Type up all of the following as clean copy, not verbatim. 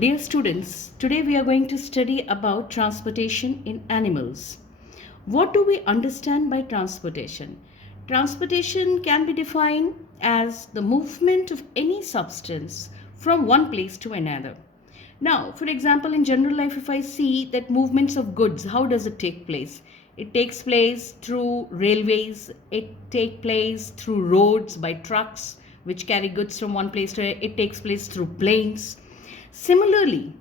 Dear students, today we are going to study about transportation in animals. What do we understand by transportation? Transportation can be defined as the movement of any substance from one place to another. Now, for example, in general life, if I see that movements of goods, how does it take place? It takes place through railways, it takes place through roads by trucks which carry goods from one place to another, it takes place through planes. Similarly,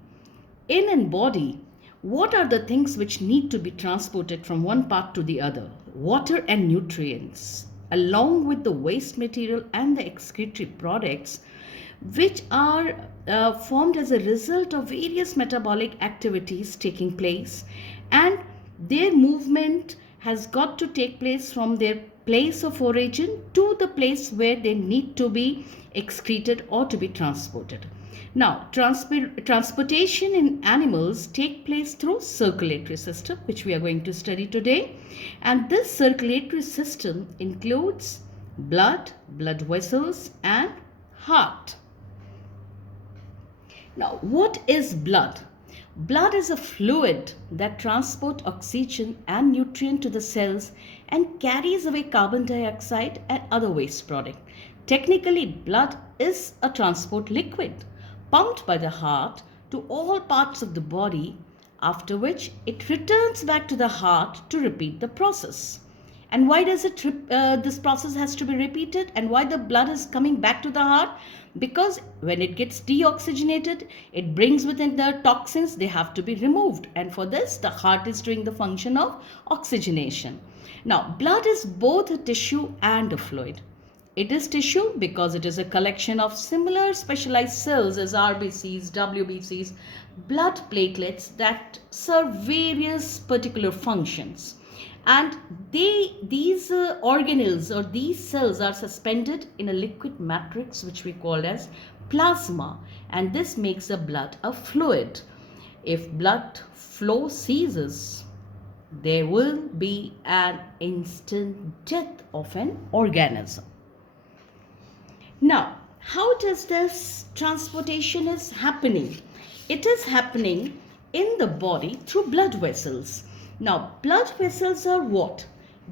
in a body, what are the things which need to be transported from one part to the other? Water and nutrients, along with the waste material and the excretory products, which are formed as a result of various metabolic activities taking place, and their movement has got to take place from their place of origin to the place where they need to be excreted or to be transported. Now, transportation in animals take place through circulatory system, which we are going to study today. And this circulatory system includes blood vessels, and heart. Now, what is blood? Blood is a fluid that transports oxygen and nutrient to the cells and carries away carbon dioxide and other waste product. Technically, blood is a transport liquid pumped by the heart to all parts of the body, after which it returns back to the heart to repeat the process. And why does this process has to be repeated, and why the blood is coming back to the heart? Because when it gets deoxygenated, it brings within the toxins, they have to be removed, and for this the heart is doing the function of oxygenation. Now, blood is both a tissue and a fluid. It is tissue because it is a collection of similar specialized cells as RBCs, WBCs, blood platelets that serve various particular functions. And these organelles or these cells are suspended in a liquid matrix which we call as plasma, and this makes the blood a fluid. If blood flow ceases, there will be an instant death of an organism. Now, how does this transportation is happening? It is happening in the body through blood vessels. Now, blood vessels are what?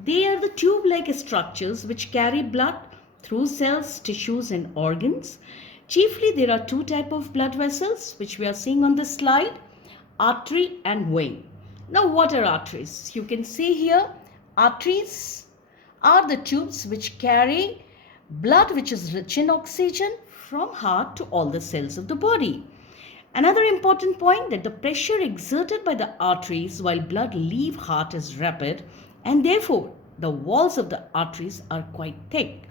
They are the tube-like structures which carry blood through cells, tissues and organs. Chiefly, there are two types of blood vessels which we are seeing on the slide, artery and vein. Now, what are arteries? You can see here, arteries are the tubes which carry blood which is rich in oxygen from heart to all the cells of the body. Another important point that the pressure exerted by the arteries while blood leave heart is rapid, and therefore the walls of the arteries are quite thick.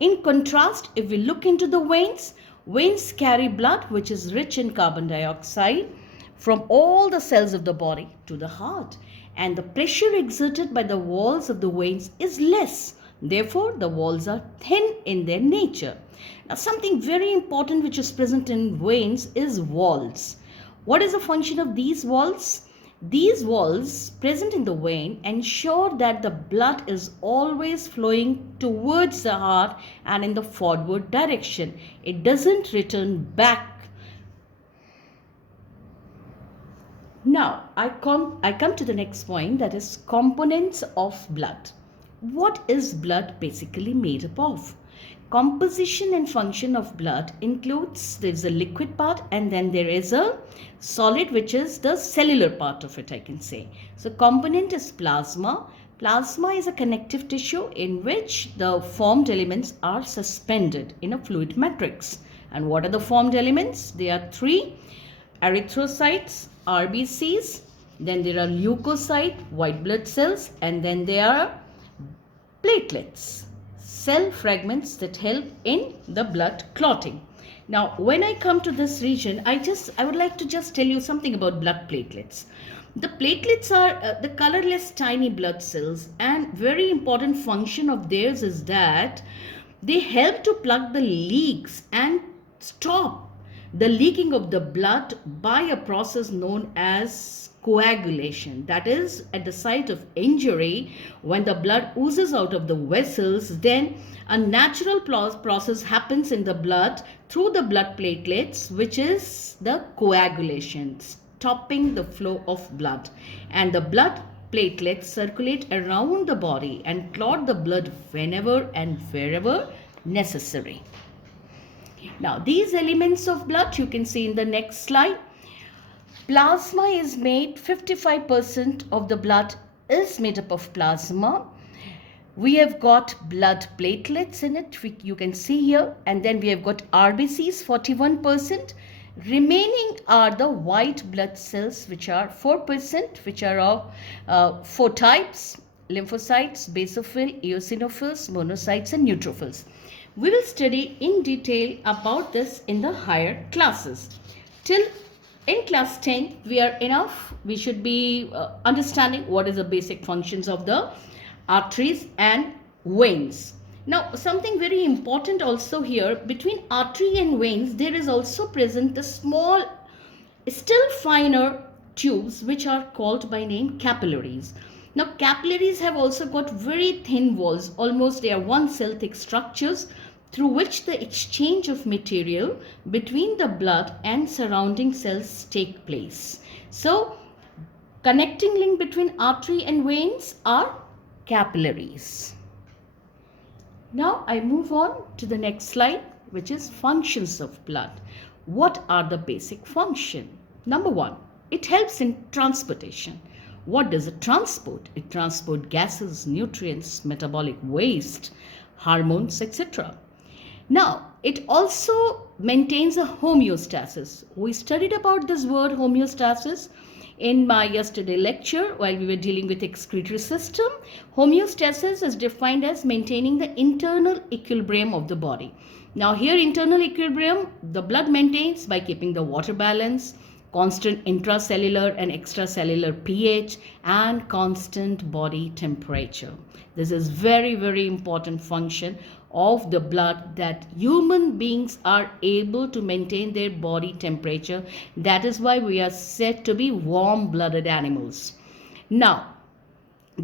In contrast, if we look into the veins, veins carry blood which is rich in carbon dioxide from all the cells of the body to the heart, and the pressure exerted by the walls of the veins is less. Therefore, the walls are thin in their nature. Now, something very important which is present in veins is walls. What is the function of these walls? These walls present in the vein ensure that the blood is always flowing towards the heart and in the forward direction. It doesn't return back. Now, I come to the next point, that is components of blood. What is blood basically made up of? Composition and function of blood includes, there is a liquid part and then there is a solid which is the cellular part of it, I can say. So component is plasma. Plasma is a connective tissue in which the formed elements are suspended in a fluid matrix. And what are the formed elements? There are three: erythrocytes, RBCs, then there are leukocyte, white blood cells, and then there are platelets, cell fragments that help in the blood clotting. Now, when I come to this region, I would like to just tell you something about blood platelets. The platelets are the colorless tiny blood cells, and very important function of theirs is that they help to plug the leaks and stop the leaking of the blood by a process known as coagulation. That is, at the site of injury, when the blood oozes out of the vessels, then a natural process happens in the blood through the blood platelets, which is the coagulation, stopping the flow of blood. And the blood platelets circulate around the body and clot the blood whenever and wherever necessary. Now, these elements of blood you can see in the next slide. Plasma is made, 55% of the blood is made up of plasma. We have got blood platelets in it, you can see here, and then we have got RBCs, 41%. Remaining are the white blood cells, which are 4%, which are of 4 types: lymphocytes, basophil, eosinophils, monocytes, and neutrophils. We will study in detail about this in the higher classes. Till in class 10, we should be understanding what is the basic functions of the arteries and veins. Now, something very important also here, between artery and veins, there is also present the small, still finer tubes, which are called by name capillaries. Now, capillaries have also got very thin walls, almost they are 1 cell thick structures, through which the exchange of material between the blood and surrounding cells take place. So, connecting link between artery and veins are capillaries. Now I move on to the next slide, which is functions of blood. What are the basic functions? Number 1, it helps in transportation. What does it transport? It transports gases, nutrients, metabolic waste, hormones, etc. Now, it also maintains a homeostasis. We studied about this word homeostasis in my yesterday lecture while we were dealing with excretory system. Homeostasis is defined as maintaining the internal equilibrium of the body. Now here, internal equilibrium, the blood maintains by keeping the water balance, constant intracellular and extracellular pH, and constant body temperature. This is very, very important function of the blood, that human beings are able to maintain their body temperature. That is why we are said to be warm-blooded animals. Now,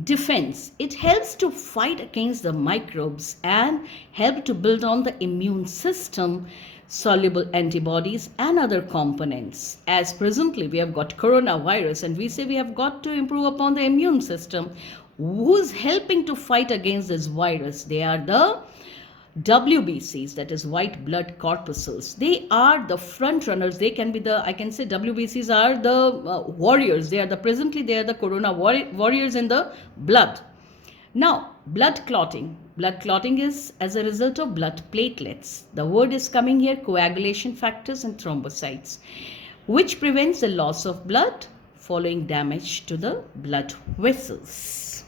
defense. It helps to fight against the microbes and help to build on the immune system, soluble antibodies and other components. As presently we have got coronavirus, and we say we have got to improve upon the immune system. Who's helping to fight against this virus? They are the WBCs, that is white blood corpuscles. They are the front runners. They can be the, I can say WBCs are the warriors. They are the corona warriors in the blood. Now, blood clotting. Blood clotting is as a result of blood platelets. The word is coming here, coagulation factors and thrombocytes, which prevents the loss of blood following damage to the blood vessels.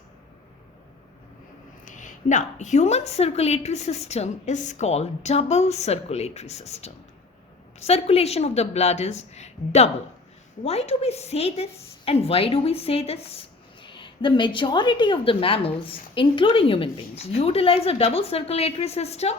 Now, human circulatory system is called double circulatory system. Circulation of the blood is double. Why do we say this, and why do we say this? The majority of the mammals, including human beings, utilize a double circulatory system.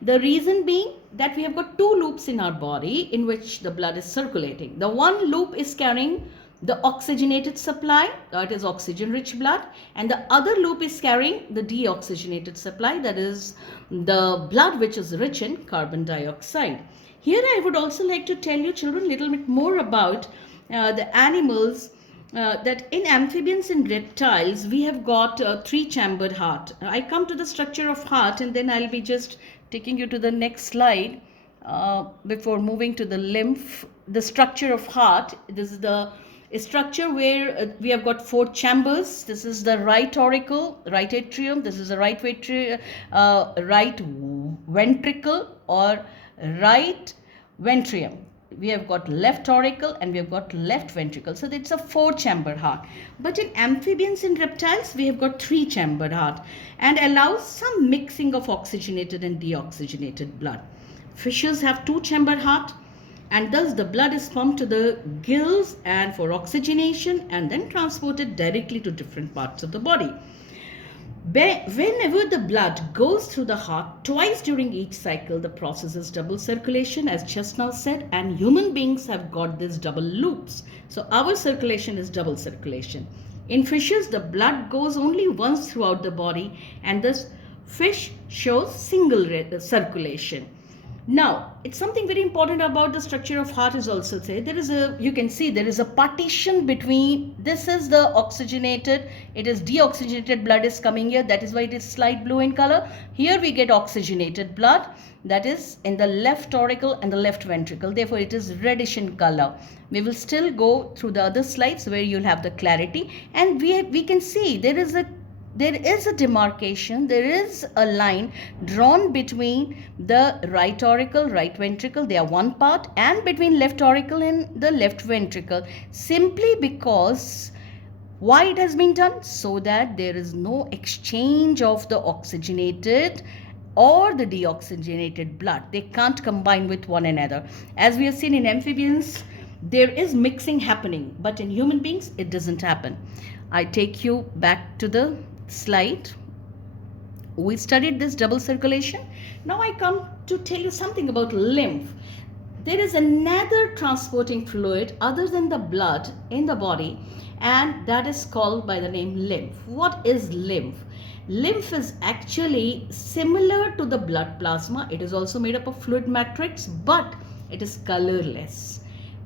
The reason being that we have got 2 loops in our body in which the blood is circulating. The one loop is carrying the oxygenated supply, that is oxygen-rich blood, and the other loop is carrying the deoxygenated supply, that is the blood which is rich in carbon dioxide. Here I would also like to tell you children a little bit more about the animals, that in amphibians and reptiles we have got a 3-chambered heart. I come to the structure of heart, and then I'll be just taking you to the next slide before moving to the lymph. The structure of heart, this is the structure where we have got 4 chambers. This is the right auricle, right atrium. This is the right ventricle or right ventrium. We have got left auricle and we have got left ventricle. So it's a 4-chambered heart. But in amphibians and reptiles, we have got 3-chambered heart, and allows some mixing of oxygenated and deoxygenated blood. Fishes have 2-chambered heart, and thus the blood is pumped to the gills and for oxygenation and then transported directly to different parts of the body. Whenever the blood goes through the heart twice during each cycle, the process is double circulation, as just now said, and human beings have got these double loops. So our circulation is double circulation. In fishes, the blood goes only once throughout the body, and this fish shows single circulation. Now, it's something very important about the structure of heart is also say there is a, you can see there is a partition between, this is the oxygenated, it is deoxygenated blood is coming here, that is why it is slight blue in color. Here we get oxygenated blood, that is in the left auricle and the left ventricle, therefore it is reddish in color. We will still go through the other slides where you'll have the clarity, and we can see there is a demarcation, there is a line drawn between the right auricle, right ventricle, they are one part, and between left auricle and the left ventricle, simply because why it has been done? So that there is no exchange of the oxygenated or the deoxygenated blood. They can't combine with one another. As we have seen in amphibians, there is mixing happening, but in human beings, it doesn't happen. I take you back to the slide. We studied this double circulation. Now I come to tell you something about lymph. There is another transporting fluid other than the blood in the body, and that is called by the name lymph. What is lymph? Lymph is actually similar to the blood plasma. It is also made up of fluid matrix, but it is colorless.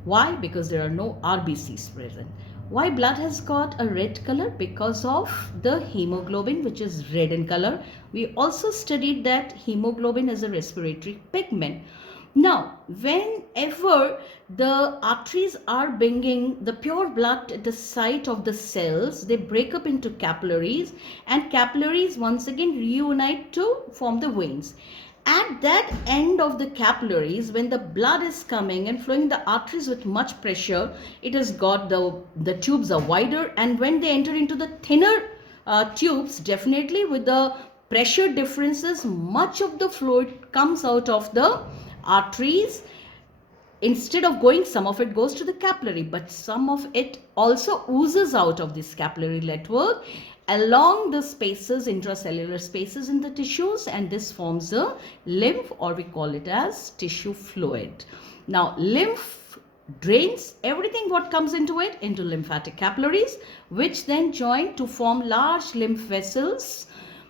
Why? Because there are no RBCs present. Why blood has got a red color? Because of the hemoglobin, which is red in color. We also studied that hemoglobin is a respiratory pigment. Now, whenever the arteries are bringing the pure blood at the site of the cells, they break up into capillaries, and capillaries once again reunite to form the veins. At that end of the capillaries, when the blood is coming and flowing in the arteries with much pressure, it has got the tubes are wider, and when they enter into the thinner tubes, definitely with the pressure differences, much of the fluid comes out of the arteries. Instead of going, some of it goes to the capillary, but some of it also oozes out of this capillary network along the spaces, intracellular spaces in the tissues, and this forms a lymph, or we call it as tissue fluid. Now, lymph drains everything what comes into it into lymphatic capillaries, which then join to form large lymph vessels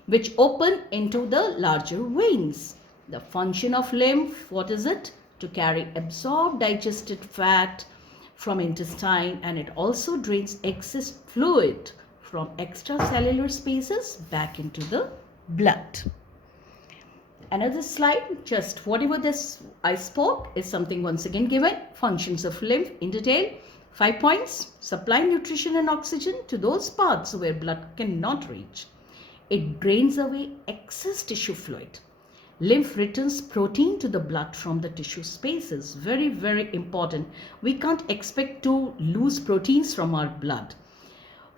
which open into the larger veins. The function of lymph, what is it? To carry absorbed digested fat from intestine, and it also drains excess fluid from extracellular spaces back into the blood. Another slide, just whatever this I spoke is something once again given. Functions of lymph in detail. 5 points. Supply nutrition and oxygen to those parts where blood cannot reach. It drains away excess tissue fluid. Lymph returns protein to the blood from the tissue spaces. Very, very important. We can't expect to lose proteins from our blood.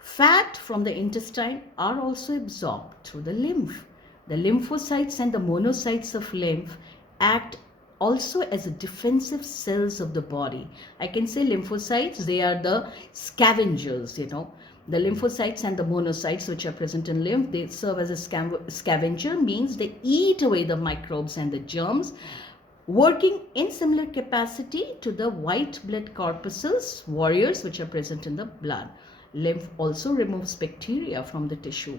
Fat from the intestine are also absorbed through the lymph. The lymphocytes and the monocytes of lymph act also as defensive cells of the body. I can say lymphocytes, they are the scavengers, The lymphocytes and the monocytes which are present in lymph, they serve as a scavenger, means they eat away the microbes and the germs, working in similar capacity to the white blood corpuscles, warriors which are present in the blood. Lymph also removes bacteria from the tissue.